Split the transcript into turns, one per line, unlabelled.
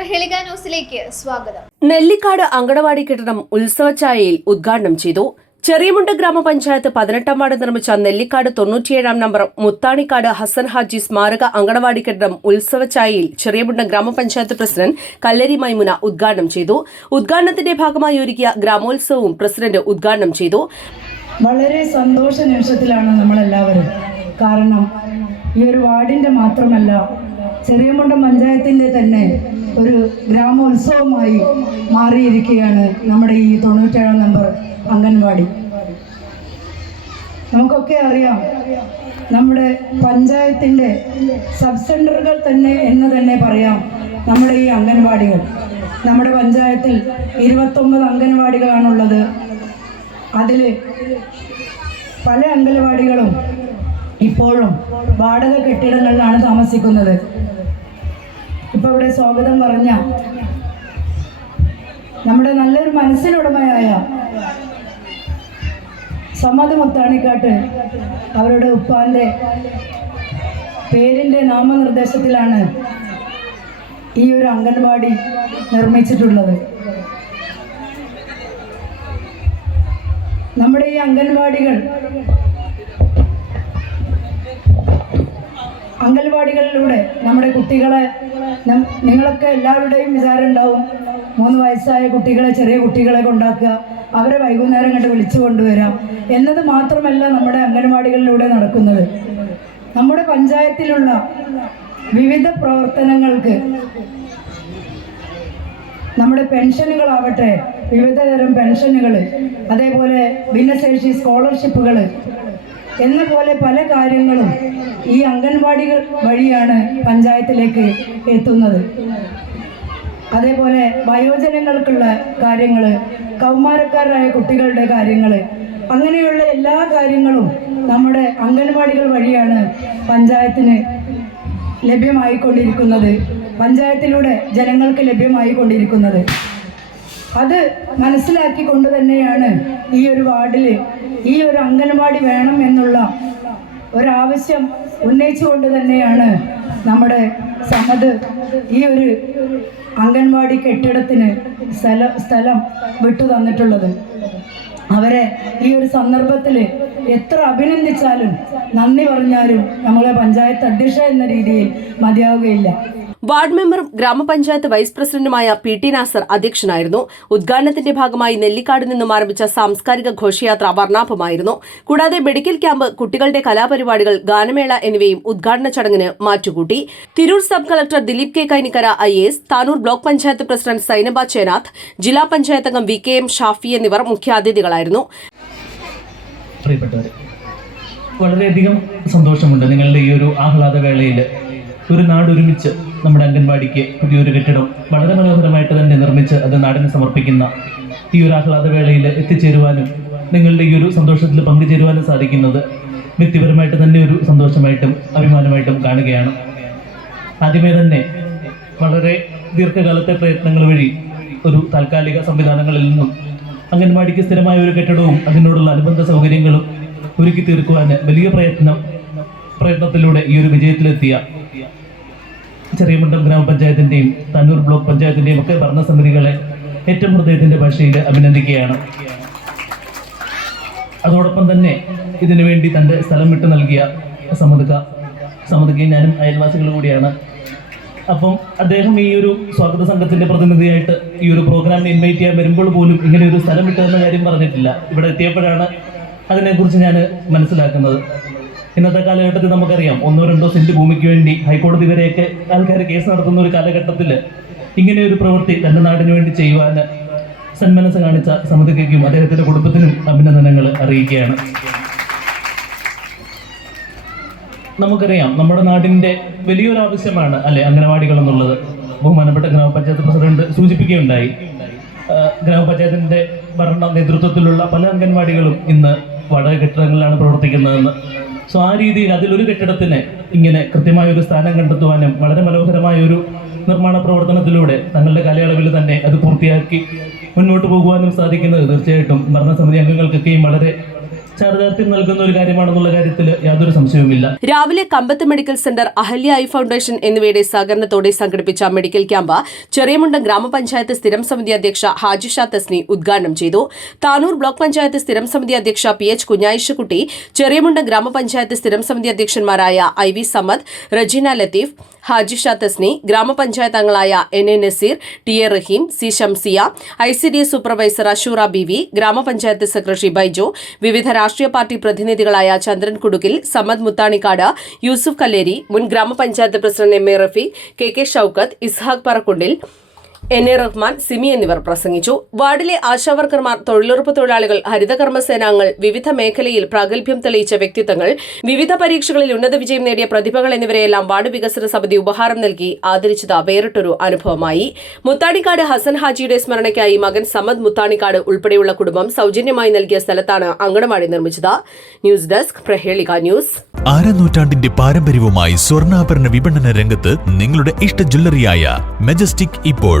പ്രഹേളിക ന്യൂസിലേക്ക് സ്വാഗതം.
നെല്ലിക്കാട് അങ്കണവാടി കെട്ടിടം ഉത്സവച്ചായയിൽ ഉദ്ഘാടനം ചെയ്തു. ചെറിയമുണ്ട ഗ്രാമപഞ്ചായത്ത് പതിനെട്ടാം വാർഡ് നിർമ്മിച്ച നെല്ലിക്കാട് തൊണ്ണൂറ്റിയേഴാം നമ്പർ മുത്താണിക്കാട് ഹസൻ ഹാജി സ്മാരക അങ്കണവാടി കെട്ടിടം ഉത്സവച്ചായയിൽ ചെറിയമുണ്ട ഗ്രാമപഞ്ചായത്ത് പ്രസിഡന്റ് കല്ലരി മൈമുന ഉദ്ഘാടനം ചെയ്തു. ഉദ്ഘാടനത്തിന്റെ ഭാഗമായി ഒരുക്കിയ ഗ്രാമോത്സവവും പ്രസിഡന്റ് ഉദ്ഘാടനം ചെയ്തു.
വളരെ സന്തോഷ നിമിഷത്തിലാണ് നമ്മളെല്ലാവരും. കാരണം ഈ ഒരു വാർഡിന്റെ മാത്രമല്ല ചെറിയമുണ്ടം പഞ്ചായത്തിന്റെ തന്നെ ഒരു ഗ്രാമോത്സവമായി മാറിയിരിക്കുകയാണ് നമ്മുടെ ഈ തൊണ്ണൂറ്റേഴാം നമ്പർ അംഗൻവാടി. നമുക്കൊക്കെ അറിയാം നമ്മുടെ പഞ്ചായത്തിന്റെ സബ് സെന്ററുകൾ തന്നെ എന്ന് തന്നെ പറയാം നമ്മുടെ ഈ അംഗൻവാടികൾ. നമ്മുടെ പഞ്ചായത്തിൽ ഇരുപത്തൊമ്പത് അംഗൻവാടികളാണുള്ളത്. അതിൽ പല അംഗൻവാടികളും ഇപ്പോഴും വാടക കെട്ടിടങ്ങളിലാണ് താമസിക്കുന്നത്. ഇപ്പോൾ ഇവിടെ സ്വാഗതം പറഞ്ഞ നമ്മുടെ നല്ലൊരു മനസ്സിനുടമയായ സമ്മത മുത്താണിക്കാട്ട് അവരുടെ ഉപ്പാന്റെ പേരിന്റെ നാമനിർദ്ദേശത്തിലാണ് ഈ ഒരു അംഗൻവാടി നിർമ്മിച്ചിട്ടുള്ളത്. നമ്മുടെ ഈ അംഗൻവാടികൾ അംഗൻവാടികളിലൂടെ നമ്മുടെ കുട്ടികളെ നിങ്ങളൊക്കെ എല്ലാവരുടെയും വിചാരം ഉണ്ടാവും. മൂന്ന് വയസ്സായ കുട്ടികളെ ചെറിയ കുട്ടികളെ കൊണ്ടാക്കുക. അവരെ വൈകുന്നേരം കണ്ട് വിളിച്ചു കൊണ്ടുവരാം. എന്നത് മാത്രമല്ല നമ്മുടെ അംഗൻവാടികളിലൂടെ നടക്കുന്നത്. നമ്മുടെ പഞ്ചായത്തിലുള്ള വിവിധ പ്രവർത്തനങ്ങൾക്ക് നമ്മുടെ പെൻഷനുകളാവട്ടെ വിവിധ തരം പെൻഷനുകൾ അതേപോലെ ഭിന്നശേഷി സ്കോളർഷിപ്പുകൾ എന്ന പോലെ പല കാര്യങ്ങളും ഈ അംഗൻവാടികൾ വഴിയാണ് പഞ്ചായത്തിലേക്ക് എത്തുന്നത്. അതേപോലെ വയോജനങ്ങൾക്കുള്ള കാര്യങ്ങൾ കൗമാരക്കാരായ കുട്ടികളുടെ കാര്യങ്ങൾ അങ്ങനെയുള്ള എല്ലാ കാര്യങ്ങളും നമ്മുടെ അംഗൻവാടികൾ വഴിയാണ് പഞ്ചായത്തിന് ലഭ്യമായിക്കൊണ്ടിരിക്കുന്നത്. പഞ്ചായത്തിലൂടെ ജനങ്ങൾക്ക് ലഭ്യമായിക്കൊണ്ടിരിക്കുന്നത്. അത് മനസ്സിലാക്കിക്കൊണ്ട് തന്നെയാണ് ഈ ഒരു വാർഡിൽ ഈ ഒരു അംഗൻവാടി വേണം എന്നുള്ള ഒരാവശ്യം ഉന്നയിച്ചുകൊണ്ട് തന്നെയാണ് നമ്മുടെ സമത് ഈ ഒരു അംഗൻവാടി കെട്ടിടത്തിന് സ്ഥല സ്ഥലം വിട്ടു തന്നിട്ടുള്ളത്. അവരെ ഈ ഒരു സന്ദർഭത്തിൽ എത്ര അഭിനന്ദിച്ചാലും നന്ദി പറഞ്ഞാലും നമ്മളെ പഞ്ചായത്ത് അധ്യക്ഷ എന്ന രീതിയിൽ മതിയാവുകയില്ല.
വാർഡ് മെമ്പറും ഗ്രാമപഞ്ചായത്ത് വൈസ് പ്രസിഡന്റുമായ പി ടി നാസർ അധ്യക്ഷനായിരുന്നു. ഉദ്ഘാടനത്തിന്റെ ഭാഗമായി നെല്ലിക്കാട് നിന്നും ആരംഭിച്ച സാംസ്കാരിക ഘോഷയാത്ര വർണാഭമായിരുന്നു. കൂടാതെ മെഡിക്കൽ ക്യാമ്പ് കുട്ടികളുടെ കലാപരിപാടികൾ ഗാനമേള എന്നിവയും ഉദ്ഘാടന ചടങ്ങിന് മാറ്റുകൂട്ടി. Tirur sub collector Dileep K Kainikkara I S Tanur block panchayat president Sainaba Chenath ജില്ലാ പഞ്ചായത്ത് അംഗം വി കെ എം ഷാഫി എന്നിവർ മുഖ്യാതിഥികളായിരുന്നു.
വളരെയധികം സന്തോഷമുണ്ട് നിങ്ങളുടെ ഈ ഒരു ആഹ്ലാദവേളയിൽ ഒരു നാടൊരുമിച്ച് നമ്മുടെ അംഗൻവാടിക്ക് പുതിയൊരു കെട്ടിടം വളരെ മനോഹരമായിട്ട് തന്നെ നിർമ്മിച്ച് അത് നാടിന് സമർപ്പിക്കുന്ന ഈ ഒരു ആഹ്ലാദ വേളയിൽ എത്തിച്ചേരുവാനും നിങ്ങളുടെ ഈ ഒരു സന്തോഷത്തിൽ പങ്കുചേരുവാനും സാധിക്കുന്നത് വ്യക്തിപരമായിട്ട് തന്നെ ഒരു സന്തോഷമായിട്ടും അഭിമാനമായിട്ടും കാണുകയാണ്. ആദ്യമേ തന്നെ വളരെ ദീർഘകാലത്തെ പ്രയത്നങ്ങൾ വഴി ഒരു താൽക്കാലിക സംവിധാനങ്ങളിൽ നിന്നും അംഗൻവാടിക്ക് സ്ഥിരമായ ഒരു കെട്ടിടവും അതിനോടുള്ള അനുബന്ധ സൗകര്യങ്ങളും ഒരുക്കി തീർക്കുവാൻ വലിയ പ്രയത്നം പ്രയത്നത്തിലൂടെ ഈ ഒരു വിജയത്തിലെത്തിയ ചെറിയമുണ്ടം ഗ്രാമപഞ്ചായത്തിന്റെയും തന്നൂർ ബ്ലോക്ക് പഞ്ചായത്തിന്റെയും ഒക്കെ ഭരണസമിതികളെ ഏറ്റവും ഹൃദയത്തിന്റെ ഭാഷയിൽ അഭിനന്ദിക്കുകയാണ്. അതോടൊപ്പം തന്നെ ഇതിനു വേണ്ടി തന്റെ സ്ഥലം വിട്ടു നൽകിയ സമ്മതിക സമതുക്കയും ഞാനും അയൽവാസികൾ കൂടിയാണ്. അപ്പം അദ്ദേഹം ഈ ഒരു സ്വാഗത സംഘത്തിന്റെ പ്രതിനിധിയായിട്ട് ഈ ഒരു പ്രോഗ്രാമിന് ഇൻവൈറ്റ് ചെയ്യാൻ വരുമ്പോൾ പോലും ഇങ്ങനെ ഒരു സ്ഥലം വിട്ടതെന്ന കാര്യം പറഞ്ഞിട്ടില്ല. ഇവിടെ എത്തിയപ്പോഴാണ് അതിനെക്കുറിച്ച് ഞാൻ മനസ്സിലാക്കുന്നത്. ഇന്നത്തെ കാലഘട്ടത്തിൽ നമുക്കറിയാം ഒന്നോ രണ്ടോ സെന്റ് ഭൂമിക്ക് വേണ്ടി ഹൈക്കോടതി വരെയൊക്കെ ആൾക്കാർ കേസ് നടത്തുന്ന ഒരു കാലഘട്ടത്തിൽ ഇങ്ങനെ ഒരു പ്രവൃത്തി തന്റെ നാടിന് വേണ്ടി ചെയ്യുവാൻ സന്മനസ് കാണിച്ച സമിതിക്കും അദ്ദേഹത്തിന്റെ കുടുംബത്തിനും അഭിനന്ദനങ്ങൾ അറിയിക്കുകയാണ്. നമുക്കറിയാം നമ്മുടെ നാടിന്റെ വലിയൊരു ആവശ്യമാണ് അല്ലെ അംഗനവാടികൾ എന്നുള്ളത്. ബഹുമാനപ്പെട്ട ഗ്രാമപഞ്ചായത്ത് പ്രസിഡന്റ് സൂചിപ്പിക്കുകയുണ്ടായി. ഗ്രാമപഞ്ചായത്തിന്റെ ഭരണ നേതൃത്വത്തിലുള്ള പല അംഗൻവാടികളും ഇന്ന് വടക കെട്ടിടങ്ങളിലാണ് പ്രവർത്തിക്കുന്നതെന്ന്. സോ ആ രീതിയിൽ അതിലൊരു കെട്ടിടത്തിന് ഇങ്ങനെ കൃത്യമായ ഒരു സ്ഥാനം കണ്ടെത്തുവാനും വളരെ മനോഹരമായ ഒരു നിർമ്മാണ പ്രവർത്തനത്തിലൂടെ തങ്ങളുടെ കാലയളവിൽ തന്നെ അത് പൂർത്തിയാക്കി മുന്നോട്ട് പോകുവാനും സാധിക്കുന്നത് തീർച്ചയായിട്ടും ഭരണസമിതി അംഗങ്ങൾക്കൊക്കെയും വളരെ ചാർജാർത്ഥ്യം നൽകുന്ന ഒരു കാര്യമാണെന്നുള്ള കാര്യത്തിൽ യാതൊരു സംശയവുമില്ല.
രാവിലെ കമ്പത്ത് medical centre Ahalya eye foundation എന്നിവയുടെ സഹകരണത്തോടെ സംഘടിപ്പിച്ച മെഡിക്കൽ ക്യാമ്പ് ചെറിയമുണ്ടം ഗ്രാമപഞ്ചായത്ത് സ്ഥിരം സമിതി അധ്യക്ഷ ഹാജിഷ തസ്നി ഉദ്ഘാടനം ചെയ്തു. താനൂർ ബ്ലോക്ക് പഞ്ചായത്ത് സ്ഥിരം സമിതി അധ്യക്ഷ പി എച്ച് കുഞ്ഞായിഷക്കുട്ടി ചെറിയമുണ്ടം ഗ്രാമപഞ്ചായത്ത് സ്ഥിരം സമിതി അധ്യക്ഷന്മാരായ ഐ വി സമദ് റജീന ലത്തീഫ് ഹാജിഷ തസ്നി ഗ്രാമപഞ്ചായത്ത് അംഗങ്ങളായ N A Naseer T A Raheem C Shamsiya I C D S supervisor Ashura B V ഗ്രാമപഞ്ചായത്ത് സെക്രട്ടറി ബൈജോ വിവിധ രാഷ്ട്രീയ പാർട്ടി പ്രതിനിധികളായ ചന്ദ്രൻ കുടുക്കിൽ സമദ് മുത്താണിക്കാട് യൂസുഫ് കല്ലേരി മുൻ ഗ്രാമപഞ്ചായത്ത് president M A Rafi K K Shoukath Ishaq പറക്കുണ്ടിൽ N A Rahman Simi എന്നിവർ പ്രസംഗിച്ചു. വാർഡിലെ ആശാവർക്കർമാർ തൊഴിലുറപ്പ് തൊഴിലാളികൾ ഹരിതകർമ്മസേനാംഗങ്ങൾ വിവിധ മേഖലയിൽ പ്രാഗൽഭ്യം തെളിയിച്ച വ്യക്തിത്വങ്ങൾ വിവിധ പരീക്ഷകളിൽ ഉന്നത വിജയം നേടിയ പ്രതിഭകൾ എന്നിവരെയെല്ലാം വാർഡ് വികസന സമിതി ഉപഹാരം നൽകി ആദരിച്ചത് വേറിട്ടൊരു അനുഭവമായി. മുത്താണിക്കാട് ഹസൻ ഹാജിയുടെ സ്മരണയ്ക്കായി മകൻ സമദ് മുത്താണിക്കാട് ഉൾപ്പെടെയുള്ള കുടുംബം സൗജന്യമായി നൽകിയ സ്ഥലത്താണ് അങ്കണവാടി നിർമ്മിച്ചത്. News desk Prahelika news.
ആരനൂറ്റാണ്ടിന്റെ പാരമ്പര്യവുമായി സ്വർണാഭരണ വിപണന രംഗത്ത് നിങ്ങളുടെ ഇഷ്ട ജ്വല്ലറിയായ മെജസ്റ്റിക് ഇപ്പോൾ.